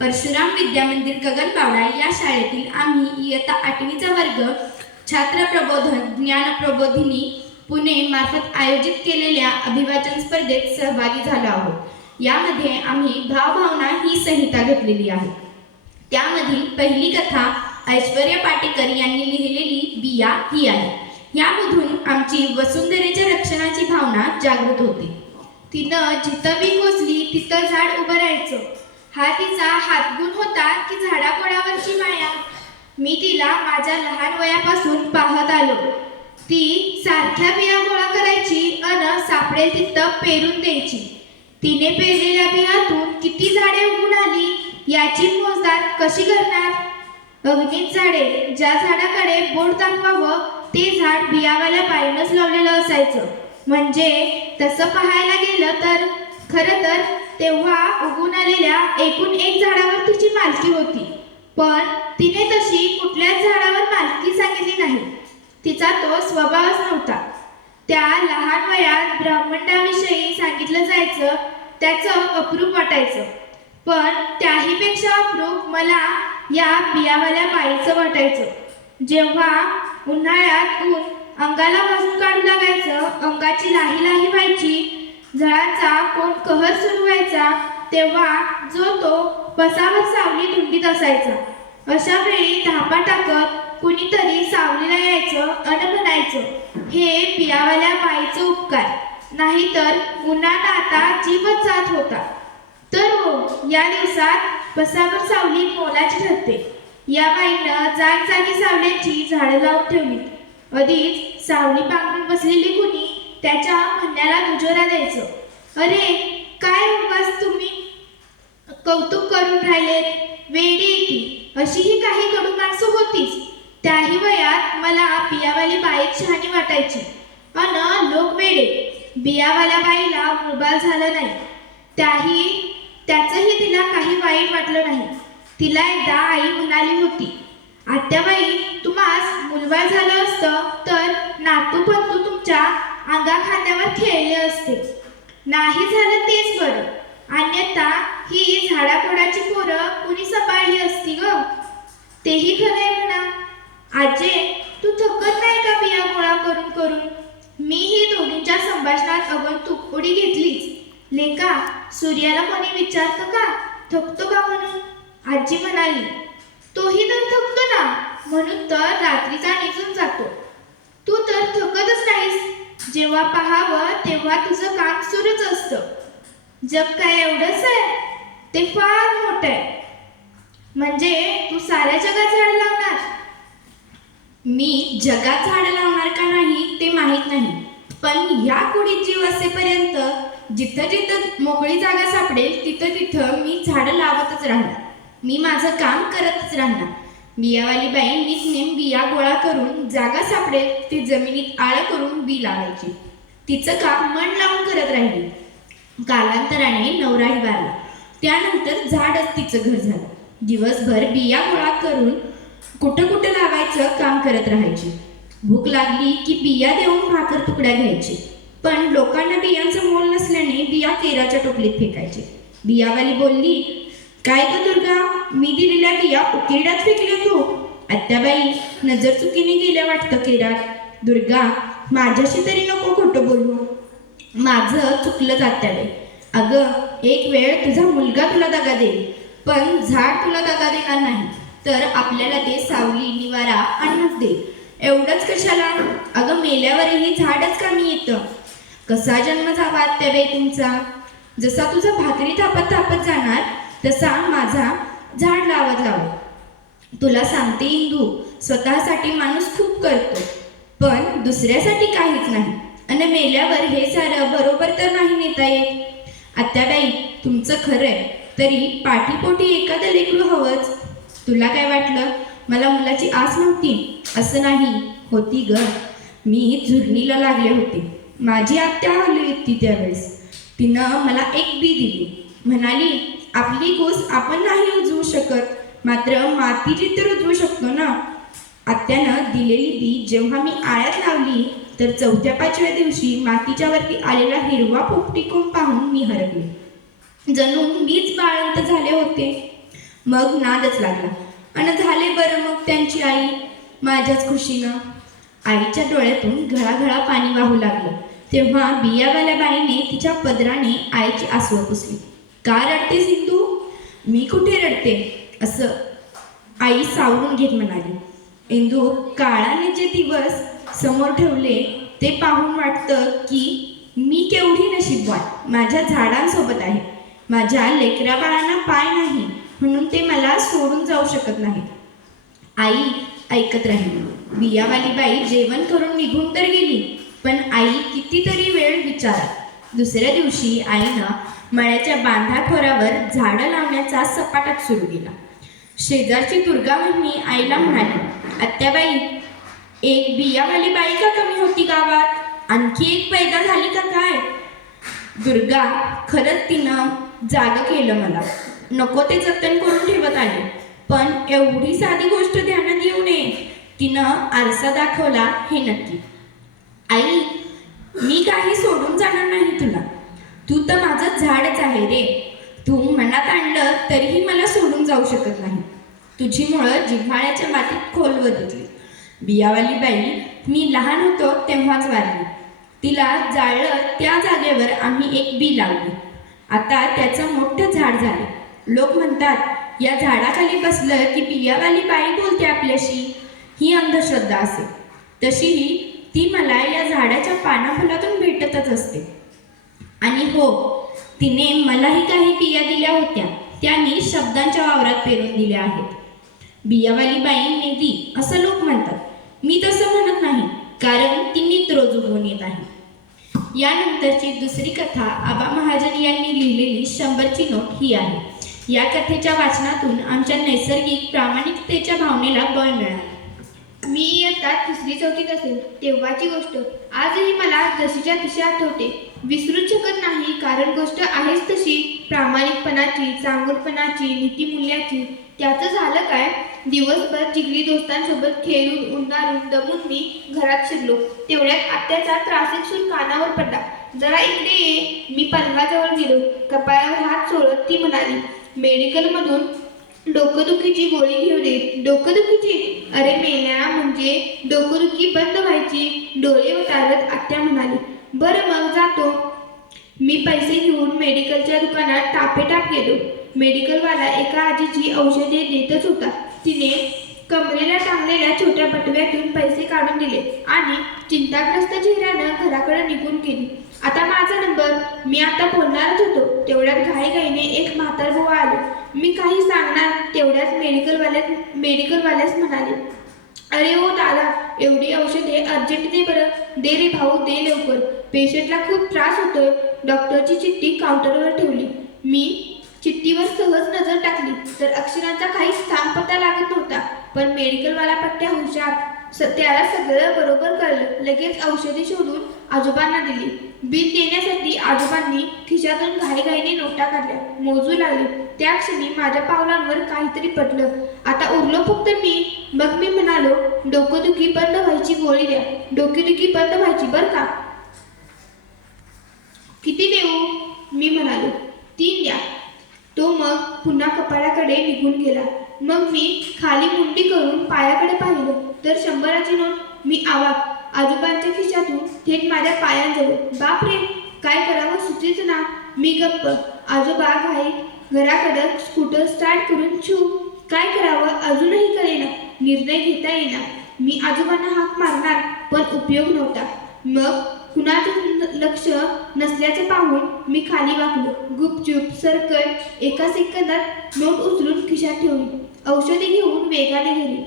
परशुराम विद्यामंदिर गगनबावडा या शाळेतील आम्ही इयत्ता आठवीचा वर्ग छात्र प्रबोधन ज्ञान प्रबोधिनी पुणे मार्फत आयोजित केलेल्या अभिवाचन स्पर्धेत सहभागी झालो आहोत. यामध्ये आम्ही भावभावना ही संहिता घेतलेली आहे. त्यामधील पहिली कथा ऐश्वर्या पाटेकर यांनी लिहिलेली बिया ही आहे. यामधून आमची वसुंधरेच्या रक्षणाची भावना जागृत होते. तिनं जिथं बी कोसली तिथं झाड उभं राहायचं. हा तिचा हातगुण होता की झाडाकोडावरची माया. मी तिला माझ्या लहान वयापासून पाहत आलो. ती सारख्या बिया गोळा करायची अन सापडेल तिथं पेरून द्यायची. तिने पेरलेल्या बियातून किती झाडे उगून आली याची मोजदात कशी करणार? अग्नीत झाडे ज्या झाडाकडे बोट दाखवावं ते झाड बियावाल्या पायीनच लावलेलं असायचं. म्हणजे तसं पाहायला गेलं तर खरं तर तेव्हा उगून आलेल्या एकूण एक झाडावर तिची मालकी होती. पण तिने तशी कुठल्याच झाडावर मालकी सांगितली नाही. तिचा तो स्वभावच नव्हता. त्या लहान वयात ब्रह्मांडाविषयी सांगितलं जायचं त्याचं अप्रूप वाटायचं. पण त्याहीपेक्षा अप्रूप मला या बियावाल्या बाईचं वाटायचं. जेव्हा उन्हाळ्यात ऊन अंगाला भाजून काढू लागायचं अंगाची लाही लाही व्हायची झळांचा कोण कहर सुरू व्हायचा तेव्हा जो तो बसावर सावली धुंडीत असायचा. अशा वेळी धापा टाकत कुणीतरी सावलीला यायचं अन म्हणायचं हे पियावाल्या बाईचं उपकार. नाहीतर उन्हात आता जीवच जात होता. तर हो या दिवसात बसावर सावली मोलाची ठरते या बाईनं जागजागी सावल्याची झाडं लावून ठेवली. आधीच सावली पांघरून बसलेली कुणी त्याच्या म्हणण्याला दुजोरा द्यायचं. अरे काय उपास तुम्ही? कौतुक करून राहिलेत वेडी ती. अशीही काही कडू माणसं होतीच. त्याही वयात मला बियावाली बाईक शहाणी वाटायची. अन लोक वेडे. बियावाल्या बाईला मुळबाळ झालं नाही. त्याही त्याचंही तिला काही वाईट वाटलं नाही. तिला एकदा आई म्हणाली होती आत्याबाई तुम्हास मुलबाळ झालं असतं तर नातू पंतू तुमच्या अंगा खांद्यावर खेळले असते. नाही झालं तेच बरं. अन्यथा ही झाडाखोडाची पोरं कुणी सांभाळली असती ग? तेही खरं आहे म्हणा. आजे तू थकत नाही का बिया गोळा करून करून? मी ही दोघींच्या संभाषणात अगंतुक उडी घेतलीच. लेका सूर्याला कोणी विचारतं का? थकतो का म्हणून? आजी म्हणाली तोही तर थकतो ना. म्हणून तर रात्रीचा निघून जातो. तू तर थकतच नाहीस. जेव्हा पहाव तेव्हा तुझं काम सुरूच असतं. जग काय एवढंच आहे ते फार मोठं आहे. म्हणजे तू साऱ्या जगात झाड लावणार? मी जगात झाडं लावणार का नाही ते माहीत नाही. पण या कुडीत जीव असेपर्यंत जिथं जिथं मोकळी जागा सापडेल तिथं तिथं मी झाडं लावतच राहणार. मी माझं काम करतच राहणार. बियावाली बाई नेम बिया गोळा करून जागा सापडेल ती जमिनीत आळ करून बी लावायची. तिचं काम मन लावून करत राहिली. कालांतराने नवराही वारला. त्यानंतर झाडच तिचं घर झालं. दिवसभर बिया गोळा करून कुठं कुठं लावायचं काम करत राहायची. भूक लागली की बिया देऊन भाकर तुकड्या घ्यायची. पण लोकांना बियांचं मोल नसल्याने बिया केराच्या टोपलीत फेकायचे. बियावाली बोलली काय ग दुर्गा? मी दिलेल्या बिया उकिरड्यात फेकल्या तू. आत्याबाई नजर चुकीने गेल्या वाटतं केरात. दुर्गा माझ्याशी तरी नको खोटं बोलू. माझं चुकलं आत्याबाई अगं एक वेळ तुझा मुलगा तुला दगा देईल पण झाड तुला दगा देणार नाही तर आपल्याला ते सावली निवारा अन्नच देईल एवढंच कशाला? अगं मेल्यावरही झाडच कामी येतं. कसा जन्म झावा आत्याबाई तुमचा? जसा तुझा भाकरी थापत थापत जाणार तसा माझा झाड लावत लावू. तुला सांगते इंदू स्वतःसाठी माणूस खूप करतो पण दुसऱ्यासाठी काहीच नाही. आणि मेल्यावर हे सारं बरोबर तर नाही नेता येत. आत्याबाई तुमचं खरं आहे तरी पाठीपोटी एखादं लेकरू हवंच. तुला काय वाटलं? मला मुलाची आस नव्हती. असं नाही. होती ग. मी झुरणीला लागले होते. माझी आत्या आली होती त्यावेळेस. तिनं मला एक बी दिली. म्हणाली आपली गोस आपण नाही उजवू शकत मात्र मातीची तर उजवू शकतो ना? आत्यानं दिलेली बी जेव्हा मी आळ्यात लावली तर चौथ्या पाचव्या दिवशी मातीच्या वरती आलेला हिरवा पोपटी पाहून मी हरकले जणू मीच बाळंत झाले होते. मग नादच लागला. आणि झाले बरं मग त्यांची आई? माझ्याच खुशीनं. आईच्या डोळ्यातून घळाघळा पाणी वाहू लागलं. तेव्हा बियावाल्या बाईने तिच्या पदराने आईची आसवं पुसली. का रडते सिंधू? मी कुठे रडते? असं आई सावरून घेत म्हणाली. इंदू काळाने जे दिवस समोर ठेवले ते पाहून वाटतं की मी केवढी नशीबवान. माझ्या झाडांसोबत आहे. माझ्या लेकरा बाळांना पाय नाही म्हणून ते मला सोडून जाऊ शकत नाहीत आई ऐकत राहिली. बियावाली बाई जेवण करून निघून तर गेली पण आई कितीतरी वेळ विचारा दुसऱ्या दिवशी आईनं मळ्याच्या बांधा खोऱ्यावर झाडं लावण्याचा सपाटात सुरू गेला शेजारची दुर्गा वहिनी आईला म्हणाली आत्याबाई एक बियावाली बाई का कमी होती गावात. आणखी एक पैदा झाली का काय? दुर्गा खरंच तिनं जाग केलं मला. नको ते जतन करून ठेवत आले पण एवढी साधी गोष्ट ध्यानात येऊ नये. तिनं आरसा दाखवला हे नक्की. आई मी काही सोडून जाणार नाही तुला. तू तर माझं झाडच आहे रे. तू मनात आणलं तरीही मला सोडून जाऊ शकत नाही. तुझी मुळं जिव्हाळ्याच्या मातीत खोलवत घेतली बियावाली बाई मी लहान होतो तेव्हाच वारली. तिला जाळलं त्या जागेवर आम्ही एक बी लावली. आता त्याचं मोठं झाड झालं. लोक म्हणतात या झाडाखाली बसलं की बियावाली बाई बोलते आपल्याशी. ही अंधश्रद्धा असेल तशीही ती मला या झाडाच्या पानाफुलातून भेटतच असते. आणि हो तिने मलाही काही बिया दिल्या होत्या. त्यांनी शब्दांच्या वावरात पेरून दिल्या आहेत. बियावाली बाई नेदी असं लोक म्हणतात. मी तसं म्हणत नाही कारण ती नित रोज उभून येत आहे. यानंतरची दुसरी कथा आबा महाजन यांनी लिहिलेली शंभरची नोट ही आहे. या कथेच्या वाचनातून आमच्या नैसर्गिक प्रामाणिकतेच्या भावनेला बळ मिळाले. मी इयत्ता तिसरी चौथीत असेल तेव्हाची गोष्ट. आजही मला जशीच्या तशी आठवते. विसरूच शकत नाही. कारण गोष्ट आहेच तशी. प्रामाणिकपणाची चांगुलपणाची नीतिमूल्याची. त्याचं झालं काय? दिवसभर जिगरी दोस्तांसोबत खेळून उन्हाळून दमून मी घरात शिरलो. तेवढ्यात आत्याचा त्रासिक सूर कानावर पडला. जरा इकडे ये. मी पलंगाजवळ गेलो. कपाळावर हात सोडत ती म्हणाली मेडिकलमधून डोकंदुखीची गोळी घेऊन ये डोकंदुखीची? अरे मेल्या म्हणजे डोकंदुखी बंद व्हायची. डोळे उतारत आत्या म्हणाली बरं मग जातो. मी पैसे घेऊन मेडिकलच्या दुकानात टापेटाप गेलो. मेडिकलवाला एका आजीची औषधे देतच होता. तिने कमरेला टांगलेल्या छोट्या बटव्यातून पैसे काढून दिले आणि चिंताग्रस्त चेहऱ्यानं घराकडे निघून गेली. आता माझा नंबर मी आता बोलणारच होतो. तेवढ्यात घाईघाईने एक म्हातार आलो. मी काही सांगणार तेवढ्याच मेडिकलवाल्यात मेडिकलवाल्यास म्हणाले. अरे ओ दादा एवढी औषधे अर्जंट दे बरं. दे रे भाऊ दे लवकर. पेशंटला खूप त्रास होतोय. डॉक्टरची चिठ्ठी काउंटरवर ठेवली. मी चिठ्ठीवर सहज नजर टाकली. तर अक्षरांचा काही स्थान पत्ता लागत नव्हता. पण मेडिकलवाला पट्ट्या हुशार. स त्याला सगळं बरोबर कळलं. लगेच औषधे शोधून आजोबांना दिली. बिल देण्यासाठी आजोबांनी खिशातून घाईघाईने नोटा काढल्या. मोजू लागले. त्या क्षणी माझ्या पावलांवर काहीतरी पडलं. आता उरलो फक्त मी. मग मी म्हणालो डोकंदुखी बंद व्हायची गोळी द्या. डोकेदुखी बंद व्हायची बरं का? किती देऊ? मी म्हणालो तीन द्या. तो मग पुन्हा कपाळाकडे निघून गेला. मग मी खाली मुंडी करून पायाकडे पाहिलं. तर शंभराची नोट मी आवाक आजोबांच्या खिशातून थेट माझ्या पायांजवळ बाप रे काय करावं सुचीच ना. मी गप्प आजोबा घाई घराकडं स्कूटर स्टार्ट करून छू. काय करावं अजूनही करेना निर्णय घेता येईना. मी आजोबांना हाक मारणार पण उपयोग नव्हता. मग कुणाचं लक्ष नसल्याचे पाहून मी खाली वाकलो. गुपचूप सरकळ एका सेकंदात नोट उचलून खिशात ठेवली. औषधे घेऊन वेगाने गेली.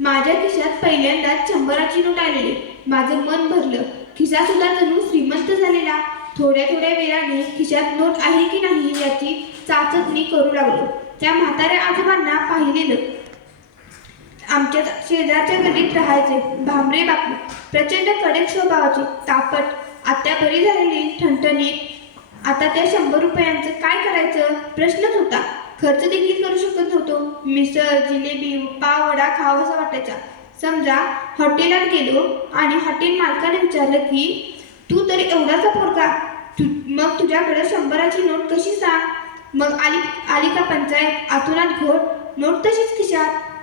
माझ्या खिशात पहिल्यांदाच शंभराची नोट आलेली. माझं मन भरलं. खिसा सुद्धा जणू श्रीमंत झालेला. थोड्या थोड्या वेळाने खिशात नोट आहे की नाही याची चाचपणी करू लागलो. त्या म्हाताऱ्या आजोबांना पाहिलेलं. आमच्या शेजारच्या गल्लीत राहायचे. भांबरे बापू प्रचंड कडक स्वभावाचे. तापट आत्या बरी झालेली ठणठणीत. आता त्या शंभर रुपयांचं काय करायचं? प्रश्नच होता. खर्च देखील करू शकत नव्हतो. मिसळ जिलेबी पाव वडा खावासा वाटायचा. समजा हॉटेलात गेलो आणि हॉटेल मालकाने विचारलं की तू तर एवढाचा पोरगा. तु मग तुझ्याकडे शंभराची नोट कशी सांग? मग आली आली का पंचायत? आतुरात घोट नोट तशीच खिशात.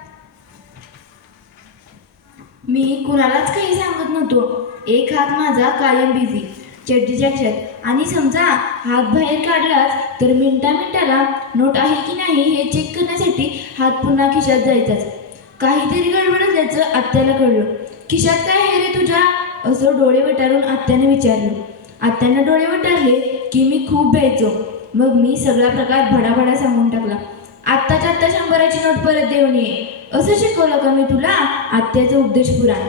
मी कुणालाच काही सांगत नव्हतो. एक हात माझा कायम बिझी चड्डीच्या आणि समजा हात बाहेर काढलाच तर मिनटा मिनटाला नोट आहे की नाही हे चेक करण्यासाठी हात पुन्हा खिशात जायचाच. काहीतरी गडबड असल्याचं आत्याला कळलं. खिशात काय आहे रे तुझ्या? असं डोळे वटारून आत्याने विचारलं. आत्यानं डोळे वटारले की मी खूप भ्यायचो मग मी सगळा प्रकार भडाभडा सांगून टाकला. आत्ताच्या आत्ता शंभराची नोट परत देऊन ये. असं शिकवलं का मी तुला? आत्याचा उद्देश पुराण.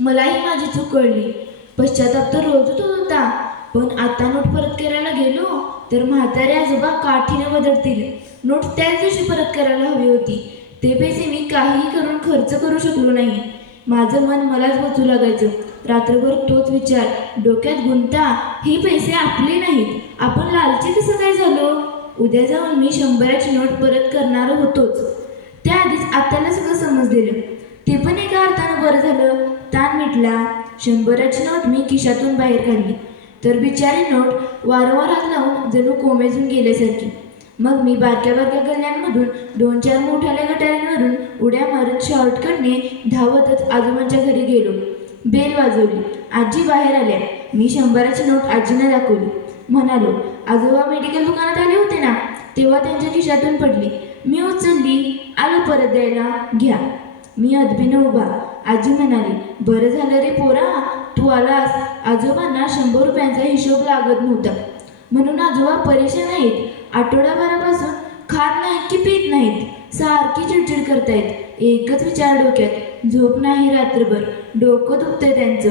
मलाही माझी चूक कळली. पश्चाताप तर रोजच होत होता. पण आता नोट परत करायला गेलो तर म्हातारे आजोबा काठीने बदलतील नोट त्याच दिवशी परत करायला हवी होती. ते पैसे मी काहीही करून खर्च करू शकलो नाही. माझं मन मलाच बचू लागायचं. रात्रभर तोच विचार. डोक्यात गुंता हे पैसे आपले नाहीत. आपण लालची कसं काय झालो? उद्या जाऊन मी शंभराची नोट परत करणार होतोच. त्याआधीच आत्याला सगळं समजलेलं ते पण एका अर्थानं बरं झालं. ताण मिटला. शंभराची नोट मी खिशातून बाहेर काढली. तर बिचारी नोट वारंवार हात लावून जणू कोमेजून गेल्यासारखी. मग मी बारक्या बारक्या गल्ल्यांमधून दोन चार मोठ्याल्या गटारींवरून उड्या मारत शॉर्टकटने धावतच आजोबांच्या घरी गेलो. बेल वाजवली. आजी बाहेर आल्या. मी शंभराची नोट आजीने दाखवली. म्हणालो आजोबा मेडिकल दुकानात आले होते ना तेव्हा त्यांच्या खिशातून पडली. मी उचलली आलो परत द्यायला घ्या. मी अदबीनं उभा. आजी म्हणाली बरं झालं रे पोरा तू आलास. आजोबांना शंभर रुपयांचा हिशोब लागत नव्हता. म्हणून आजोबा परेशान आहेत. आठवडाभरापासून खात नाहीत की पीत नाहीत. सारखी चिडचिड करतायत. एकच विचार डोक्यात. झोप नाही रात्रभर. डोकं दुखतंय त्यांचं.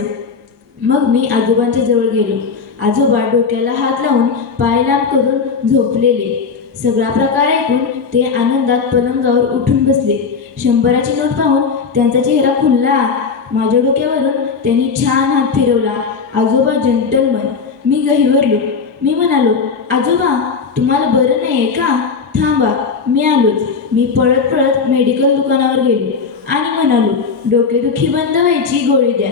मग मी आजोबांच्या जवळ गेलो. आजोबा डोक्याला हात लावून पाय लांब करून झोपलेले. सगळा प्रकार ऐकून ते आनंदात पलंगावर उठून बसले. शंभराची नोट पाहून त्यांचा चेहरा खुलला. माझ्या डोक्यावरून त्यांनी छान हात फिरवला. आजोबा जंटलमन मी गहिवरलो. मी म्हणालो आजोबा तुम्हाला बरं नाही आहे का? थांबा मी आलोच. मी पळत पळत मेडिकल दुकानावर गेलो आणि म्हणालो डोकेदुखी बंद व्हायची गोळी द्या.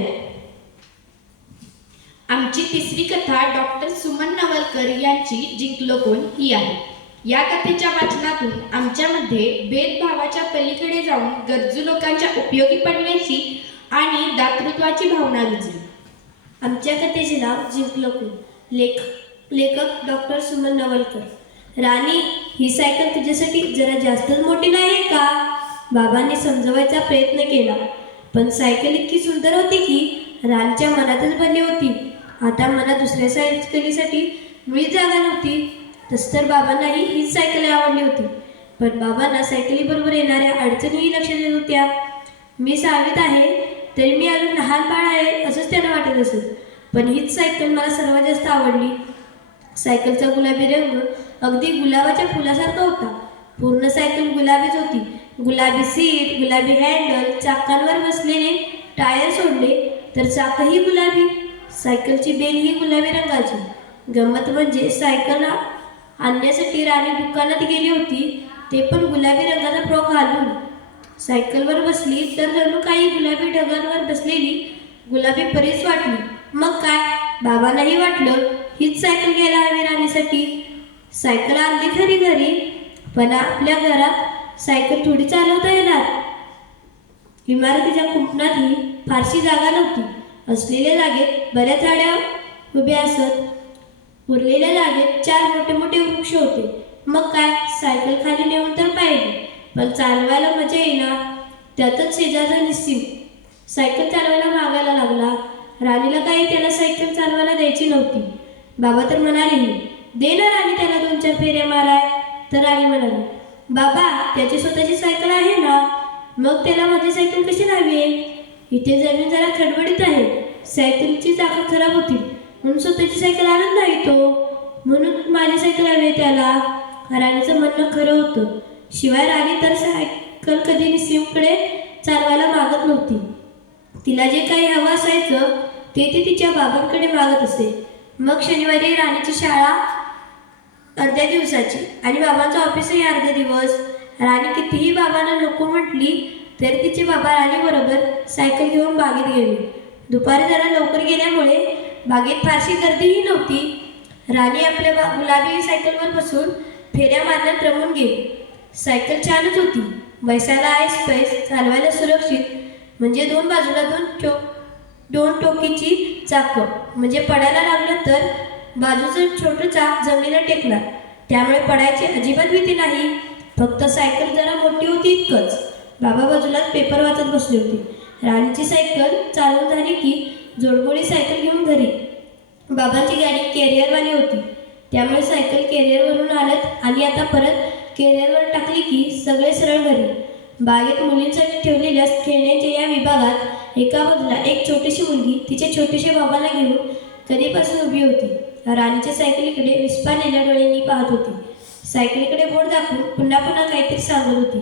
आमची तिसरी कथा डॉक्टर सुमन नवलकर यांची जिंकलो कोण ही आहे. या कथेच्या वाचनातून आमच्यामध्ये भेदभावाच्या पलीकडे जाऊन गरजू लोकांच्या उपयोगी पडण्याची आणि दातृत्वाची भावना रुजली. आमच्या कथेचे नाव जिंकलो कोण लेख लेखक डॉक्टर सुमन नवलकर. राणी ही सायकल तुझ्यासाठी जरा जास्तच मोठी नाही का? बाबांनी समजवायचा प्रयत्न केला. पण सायकल इतकी सुंदर होती की राणीच्या मनातच बनली होती. आता मला दुसऱ्या सायकलीसाठी मीच जागा नव्हती तसं तर बाबांनाही हीच सायकल आवडली होती. पण बाबांना सायकलीबरोबर येणाऱ्या अडचणीही लक्ष देत होत्या. मी सहावीत आहे तरी मी अजून लहान बाळ आहे असंच त्यांना वाटत असत. पण हीच सायकल मला सर्वात जास्त आवडली. सायकलचा गुलाबी रंग अगदी गुलाबाच्या फुलासारखा होता. पूर्ण सायकल गुलाबीच होती. गुलाबी सीट गुलाबी हँडल चाकांवर बसलेले टायर सोडले तर चाकही गुलाबी. सायकलची बेल ही गुलाबी रंगाची. गंमत म्हणजे सायकल आणण्यासाठी राणी दुकानात गेली होती ते पण गुलाबी रंगाचा फ्रॉक घालून. सायकलवर बसली तर जणू काही गुलाबी ढगांवर बसलेली गुलाबी परीच वाटली. मग काय? बाबांनाही वाटलं हीच सायकल घ्यायला हवी राणीसाठी. सायकल आणली खरी घरी पण आपल्या घरात सायकल थोडी चालवता येणार. इमारतीच्या कुंपणातही फारशी जागा नव्हती. असलेल्या जागेत बऱ्याच आड्या उभ्या असत. उरलेल्या जागेत चार मोठे मोठे वृक्ष होते. मग काय? सायकल खाली नेऊन तर पाहिजे पण चालवायला मजा येईना. त्यातच शेजारचा निस्सिम सायकल चालवायला मागायला लागला. राणीला काही त्याला सायकल चालवायला द्यायची नव्हती. बाबा तर म्हणाले दे ना राणी त्याला दोन चार फेऱ्या माराय. तर राणी म्हणाली बाबा त्याची स्वतःची सायकल आहे ना? मग त्याला माझी सायकल कशी लावी इथे जमीन जरा खडबडीत आहे. सायकलची चाकं खराब होती. म्हणून स्वतःची सायकल आनंद नाही तो. म्हणून माझी सायकल हवी त्याला. राणीचं म्हणणं खरं होतं. शिवाय राणी तर सायकल कधी निसिमकडे चालवायला मागत नव्हती. तिला जे काही हवं असायचं ते ती तिच्या बाबांकडे मागत असे. मग शनिवारी राणीची शाळा अर्ध्या दिवसाची आणि बाबांचं ऑफिसही अर्धा दिवस. राणी कितीही बाबांना नको म्हटली तरी तिचे बाबा राणीबरोबर सायकल घेऊन बागेत गेले. दुपारी जरा लवकर गेल्यामुळे बागेत फारशी गर्दीही नव्हती. राणी आपल्या बा गुलाबी सायकलवर बसून फेऱ्या मारण्यात रमून गेली. सायकल छानच होती. वैसायला आयस पैस चालवायला सुरक्षित म्हणजे दोन बाजूला दोन टो दोन टोकीची चाकं म्हणजे पडायला लागलं तर बाजूचं छोटं चाक जमिनीला टेकला त्यामुळे पडायची अजिबात भीती नाही. फक्त सायकल जरा मोठी होती इतकंच. बाबा बाजूलाच पेपर वाचत बसले होते. राणीची सायकल चालवून झाली की जोडगोळी सायकल घेऊन घरी. बाबांची गाडी कॅरियरवाली होती. त्यामुळे सायकल कॅरियरवरून आलत आणि आता परत कॅरियरवर टाकली की सगळे सरळ घरी. बागेत मुलींसाठी ठेवलेल्या खेळण्याच्या या विभागात एका बाजूला एक छोटीशी मुलगी तिच्या छोट्याशा बाबाला घेऊन कधीपासून उभी होती. राणीच्या सायकलीकडे विस्पारलेल्या डोळ्यांनी पाहत होती. सायकलीकडे बोट दाखवून पुन्हा पुन्हा काहीतरी सांगत होती.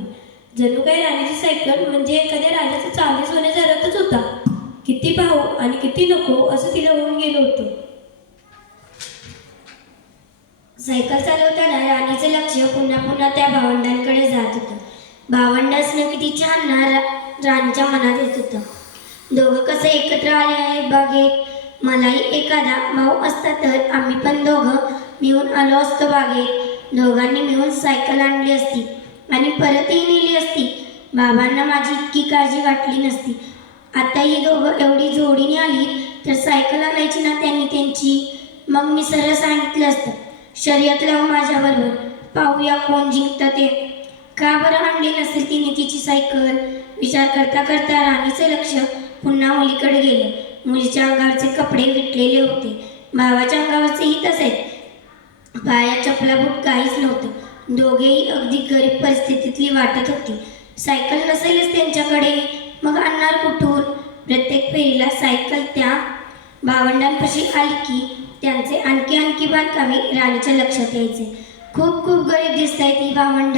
जणू काही राणीची सायकल म्हणजे एखाद्या राजाचा चांदी सोन्याचा रथच होता. किती पाहू आणि किती नको असं तिला होऊन गेलं होतं. सायकल चालवताना राणीचं लक्ष पुन्हा पुन्हा त्या भावंडांकडे जात होतं. भावंड असणं किती छान ना रा- राणीच्या मनात येत होतं. दोघं कसं एकत्र आले आहे बागेत मलाही एखादा भाऊ असता तर आम्ही पण दोघं मिळून आलो असतो बागेत दोघांनी मिळून सायकल आणली असती. आणि परतही नेली असती. बाबांना माझी इतकी काळजी वाटली नसती. आता ही दोघं एवढी जोडीने आली तर सायकल आणायची ना त्यांनी त्यांची? मग मी सरळ सांगितलं असतं शर्यत लावू माझ्याबरोबर. पाहूया कोण जिंकतं ते. का बरं आणली नसेल तिने तिची सायकल? विचार करता करता राणीचं लक्ष पुन्हा मुलीकडे गेलं. मुलीच्या अंगावरचे कपडे विटलेले होते. भावाच्या अंगावरचेही तसेच. पाया चपला बूट काहीच नव्हतं. दोघेही अगदी गरीब परिस्थितीतली वाटत होती. सायकल नसेलच त्यांच्याकडे. मग आणणार कुठून? प्रत्येक फेरीला सायकल त्या भावंडांपाशी आली की त्यांचे आणखी आणखी बांधकामे राणीच्या लक्षात यायचे. खूप खूप गरीब दिसत आहेत ही भावंड.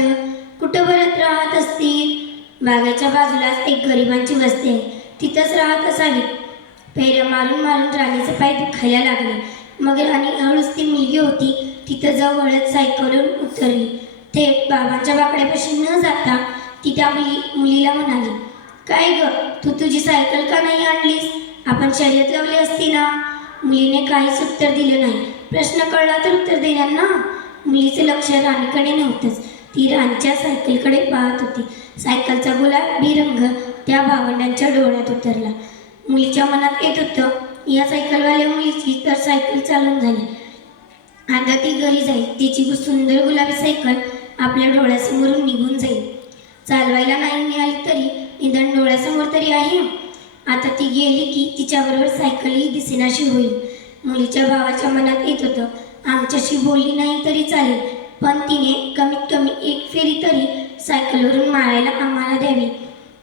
कुठं भरत राहत असतील? बागेच्या बाजूलाच एक गरिबांची वस्ती आहे. तिथंच राहत असावी. फेऱ्या मारून मारून राणीचे पाय दुखायला लागले. मग राणी हळूच ती मुलगी होती. तिथं जवळच सायकलून उतरली. थेट बाबांच्या बाकड्यापाशी न जाता ती त्या मुली मुलीला म्हणाली काय ग तू तुझी सायकल का नाही आणलीस? आपण शर्यत लावली असती ना. मुलीने काहीच उत्तर दिलं नाही. प्रश्न कळला तर उत्तर देणार ना? मुलीचं लक्ष राणीकडे नव्हतंच. ती राणीच्या सायकलकडे पाहत होती. सायकलचा गुलाबी रंग त्या भावंडांच्या डोळ्यात उतरला. मुलीच्या मनात येत होतं या सायकलवाल्या मुलीची तर सायकल चालून झाली. आता ती घरी जाईल. तिची सुंदर गुलाबी सायकल आपल्या डोळ्यासमोरून निघून जाईल. चालवायला नाही मिळाली तरी निदान डोळ्यासमोर तरी आहे. आता ती गेली की तिच्याबरोबर सायकलही दिसेनाशी होईल. मुलीच्या भावाच्या मनात येत होतं आमच्याशी बोलली नाही तरी चालेल पण तिने कमीत कमी एक फेरी तरी सायकलवरून मारायला आम्हाला द्यावी.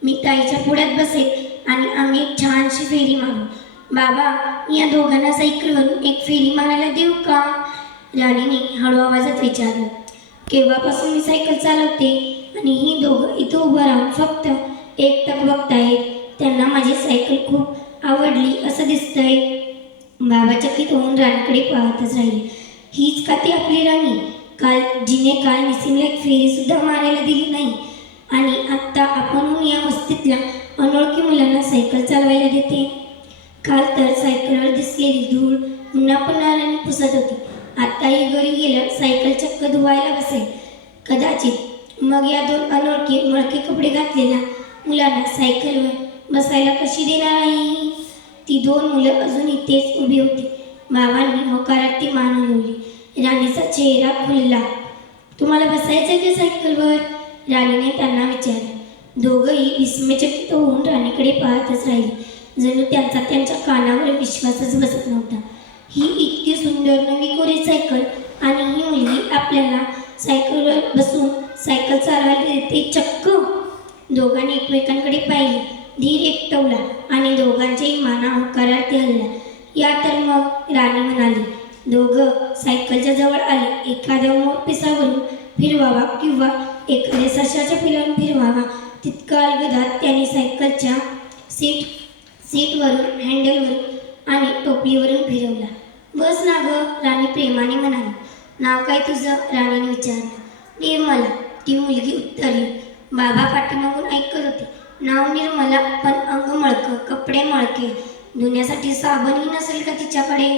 मी ताईच्या पुढ्यात बसेल आणि आम्ही एक छानशी फेरी मारू. बाबा या दोघांना सायकलवरून एक फेरी मारायला देऊ का? राणीने हळू आवाजात विचारलं. केव्हापासून मी सायकल चालवते आणि ही दोघं इथं उभं राहून फक्त एकटक बघतायत. त्यांना माझी सायकल खूप आवडली असं दिसतंय. बाबा चकित होऊन राणीकडे पाहतच राहील. हीच का ती आपली राणी? काल जिने काल निसिमला एक फेरीसुद्धा मारायला दिली नाही. आणि आत्ता आपण या वस्तीतल्या अनोळखी मुलांना सायकल चालवायला देते. काल तर सायकलवर दिसलेली धूळ पुन्हा पुन्हा राणी पुसत होती. आत्ताही घरी गेलं सायकल चक्क धुवायला बसेल. कदाचित मग या दोन अनोळखी मळके कपडे घातलेल्या मुलांना सायकलवर बसायला कशी देणार आहे ती दोन मुलं अजूनही तेच उभी होती. बाबांनी होकारात ती मान हलवली राणीचा चेहरा खुलला. तुम्हाला बसायचं आहे सायकलवर? राणीने त्यांना विचारलं. दोघंही विस्मयचकित होऊन राणीकडे पाहतच राहिले. जणू त्यांचा त्यांच्या कानावर विश्वासच बसत नव्हता. ही इतकी नवी कोरी सायकल आणि ही मुलगी आपल्याला सायकलवर बसून सायकल चालवायला देते. चक्क! दोघांनी एकमेकांकडे पाहिले. धीर एकटवला आणि दोघांच्याही माना होकारार्थी हल्ला या तर मग राणी म्हणाली दोघं सायकलच्या जवळ आले. एखाद्या मोर पिसावरून फिरवावा किंवा एखाद्या सशाच्या पिलावरून फिरवावा. तितका अलगदात त्याने सायकलच्या सीट सीटवरून हँडलवरून आणि टोपलीवरून फिरवला. बस ना ग राणी प्रेमाने म्हणाली. नाव काय तुझं? राणीने विचारलं. निर्मला. ती मुलगी उत्तरली बाबा पाठीमागून ऐकत होते. नाव निर्मला पण अंग मळकं कपडे मळके. धुण्यासाठी साबणही नसेल का तिच्याकडे?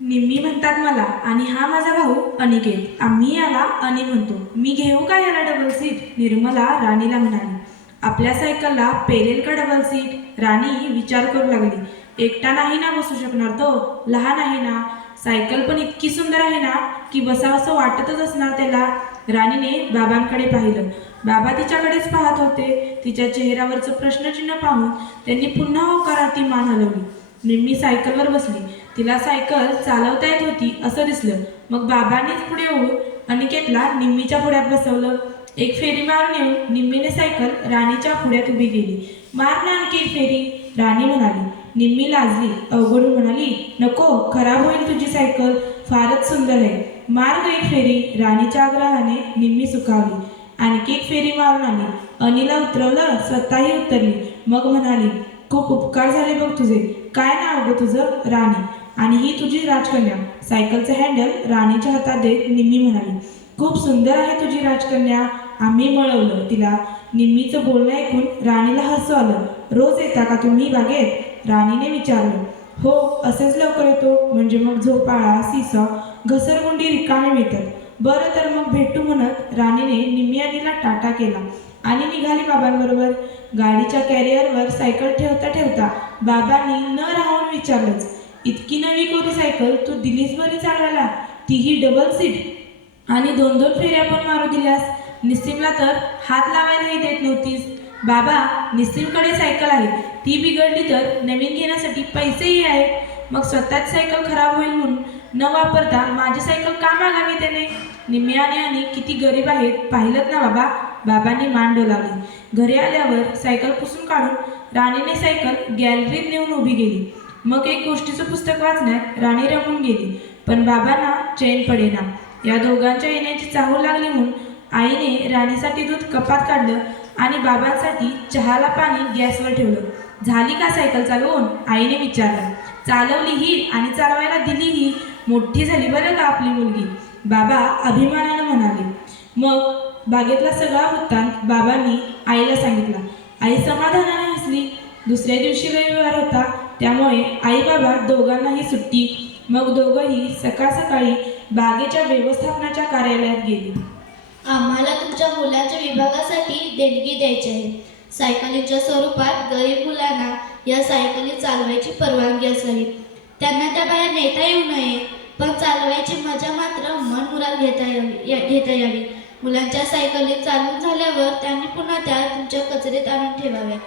निम्मी म्हणतात मला आणि हा माझा भाऊ अनिकेत. आम्ही याला अनि म्हणतो. मी घेऊ का याला डबल सीट निर्मला राणीला म्हणाली. आपल्या सायकलला पेरेल का डबल सीट राणी विचार करू लागली. एकटा नाही ना बसू शकणार तो. लहान आहे ना. सायकल पण इतकी सुंदर आहे ना की बसावंसं वाटतच असणार त्याला. राणीने बाबांकडे पाहिलं. बाबा तिच्याकडेच पाहत होते. तिच्या चेहऱ्यावरचं प्रश्नचिन्ह पाहून त्यांनी पुन्हा होकारार्थी मान हलवली. निम्मी सायकलवर बसली. तिला सायकल चालवता येत होती असं दिसलं. मग बाबांनीच पुढे येऊन अनिकेतला निम्मीच्या पुढ्यात बसवलं. एक फेरी मारून येऊन निम्मीने सायकल राणीच्या पुढ्यात उभी केली. मार ना आणखी फेरी राणी म्हणाली. निम्मी लाजली अवघड म्हणाली नको खराब होईल तुझी सायकल फारच सुंदर आहे. मार एक फेरी राणीच्या आग्रहाने निम्मी सुखावली. आणखी एक फेरी मारून आली. अनिला उतरवलं स्वतःही उतरली. मग म्हणाली खूप उपकार झाले बघ तुझे. काय नाव गं तुझं? राणी. आणि ही तुझी राजकन्या. सायकलचं हँडल राणीच्या हातात देत निम्मी म्हणाली. खूप सुंदर आहे तुझी राजकन्या. आम्ही मळवलं तिला. निम्मीचं बोलणं ऐकून राणीला हसू आलं. रोज येता का तुम्ही बागेत? राणीने विचारलं हो असेच लवकर येतो? म्हणजे मग झोपाळा सिसा घसरगुंडी रिकामे मिळतात. बरं तर मग भेटू म्हणत राणीने निम्मी टाटा केला आणि निघाली बाबांबरोबर. गाडीच्या कॅरियरवर सायकल ठेवता ठेवता बाबांनी न राहून विचारलंच इतकी नवी कोरी सायकल तू दिलीस बरी चालवायला? तीही डबल सीट आणि दोन दोन फेऱ्या पण मारू दिल्यास? निस्सिमला तर हात लावायलाही देत नव्हतीस. बाबा निस्सीमकडे सायकल आहे. ती बिघडली तर नवीन घेण्यासाठी पैसेही आहेत. मग स्वतःच सायकल खराब होईल म्हणून न वापरता माझी सायकल का मागावी त्याने? निम्म्याने आणि किती गरीब आहेत पाहिलं ना बाबा? बाबांनी मान डोलावली. घरी आल्यावर सायकल पुसून काढून राणीने सायकल गॅलरीत नेऊन उभी गेली मग एक गोष्टीचं पुस्तक वाचण्यात राणी रमून गेली. पण बाबांना चैन पडेना. या दोघांच्या येण्याची चाहूल लागली म्हणून आईने राणीसाठी दूध कपात काढलं. आणि बाबांसाठी चहाला पाणी गॅसवर ठेवलं. झाली का सायकल चालवून? आईने विचारलं. चालवली ही आणि चालवायला दिली ही. मोठी झाली बरं का आपली मुलगी? बाबा अभिमानानं म्हणाले. मग बागेतला सगळा वृत्तांत बाबांनी आईला सांगितला. आई समाधानाने हसली. दुसऱ्या दिवशी रविवार होता. त्यामुळे आई बाबा दोघांनाही सुट्टी. मग दोघंही सकाळ सकाळी बागेच्या व्यवस्थापनाच्या कार्यालयात गेली. आम्हाला तुमच्या मुलांच्या विभागासाठी देणगी द्यायची आहे. सायकलीच्या स्वरूपात गरीब मुलांना या सायकली चालवायची परवानगी असावी. त्यांना त्या बाहेर नेता येऊ नये पण चालवायची मजा मात्र मन मुराद घेता यावी घेता यावी. मुलांच्या सायकली चालून झाल्यावर त्यांनी पुन्हा त्या तुमच्या कचरेत आणून ठेवाव्या.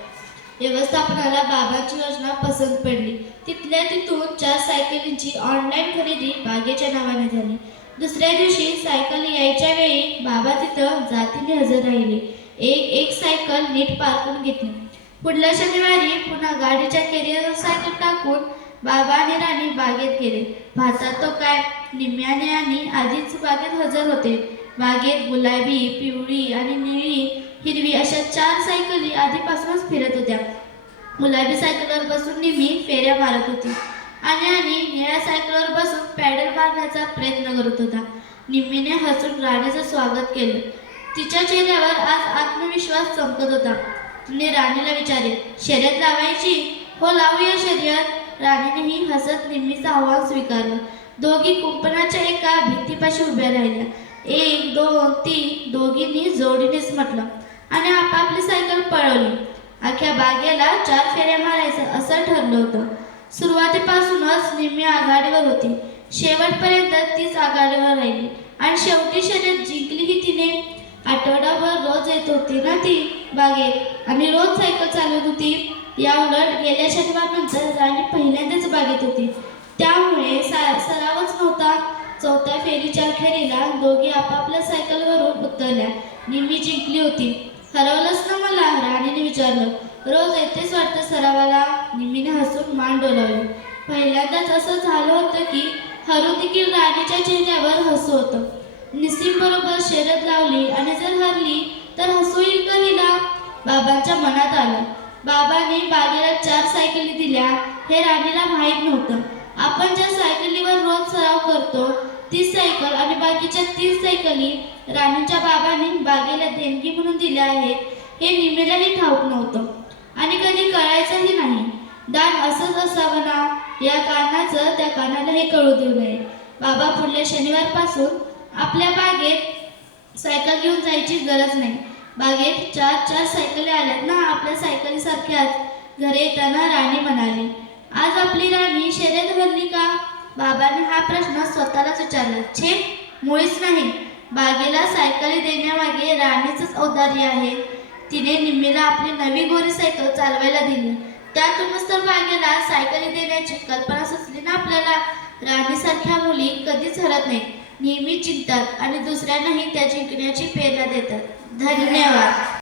व्यवस्थापनाला बाबाची योजना पसंत पडली. तिथल्या तिथून चार सायकलींची ऑनलाईन खरेदी बागेच्या नावाने झाली. दुसऱ्या दिवशी सायकल यायच्या वेळी बाबा तिथं जातीने हजर राहिले. एक एक सायकल नीट पारखून घेतली. पुढल्या शनिवारी पुन्हा गाडीच्या कॅरियरवर सायकल टाकून बाबा आणि राणी बागेत गेले. पाहतात तो काय? निम्म्याने आणि आधीच बागेत हजर होते. बागेत गुलाबी पिवळी आणि निळी हिरवी अशा चार सायकली आधीपासूनच फिरत होत्या. गुलाबी सायकलवर बसून निम्मी फेऱ्या मारत होती. आणि आणि निळ्या सायकलवर बसून पॅडल मारण्याचा प्रयत्न करत होता. निम्मीने हसून राणीचं स्वागत केलं. तिच्या चेहऱ्यावर आज आत्मविश्वास चमकत होता. तिने राणीला विचारले शर्यत लावायची? हो लावूया शर्यत. राणीनेही हसत निम्मीचं आव्हान स्वीकारलं. दोघी कुंपणाच्या एका भिंतीपाशी उभ्या राहिल्या. एक दोन तीन दोघींनी जोडीनेच म्हटलं. आणि आपापली सायकल पळवली. अख्ख्या बागेला चार फेऱ्या मारायचं असं ठरलं होतं. सुरुवातीपासूनच निम्मी आघाडीवर होती. शेवटपर्यंत तीच आघाडीवर राहिली. आणि शेवटी शर्यत जिंकलीही तिने. आठवडाभर रोज येत होती ना ती बागेत आणि रोज सायकल चालवत होती. या उलट गेल्या शनिवारनंतर राणी पहिल्यांदाच बागेत होती. त्यामुळे सा सरावच नव्हता. चौथ्या फेरीच्या अखेरीला दोघी आपापल्या सायकलवरून उतरल्या. निम्मी जिंकली होती. हरवलंच ना मला राणीने विचारलं. रोज येतेच वाटतं सरावाला? निमीने हसून मान डोलावली पहिल्यांदाच असं झालं होतं की हरू देखील राणीच्या चेहऱ्यावर हसू होतं. निसीम बरोबर शेरत लावली आणि जर हरली तर हसू येईल का हिला? बाबांच्या मनात आलं. बाबांनी बागेला चार सायकली दिल्या. हे राणीला माहीत नव्हतं. आपण ज्या सायकलीवर रोज सराव करतो ती सायकल आणि बाकीच्या तीन सायकली राणीच्या बाबांनी बागेला देणगी म्हणून दिल्या आहेत. हे निमेलाही ठाऊक नव्हतं. आणि कधी कळायचंही नाही. दान असंच असावं ना? या कारणाचं त्या कानाला हे कळू देऊ नये. बाबा पुढल्या शनिवारपासून आपल्या बागेत सायकल घेऊन जायची गरज नाही. बागेत चार चार सायकली आल्यात ना आपल्या सायकलीसारख्याच. घरी येताना राणी म्हणाली आज आपली राणी शर्यत भरली का? बाबाने हा प्रश्न स्वतःलाच विचारला. छे मुळीच नाही. बागेला सायकली देण्यामागे राणीचंच औदार्य आहे. तिने निम्मीला आपली नवी गोरी सायकल चालवायला दिली. त्यातूनच तर बागेला सायकली देण्याची कल्पना सुचली ना आपल्याला? राणीसारख्या मुली कधीच हरत नाही नेहमी जिंकतात आणि दुसऱ्यांनाही त्या जिंकण्याची प्रेरणा देतात. धन्यवाद.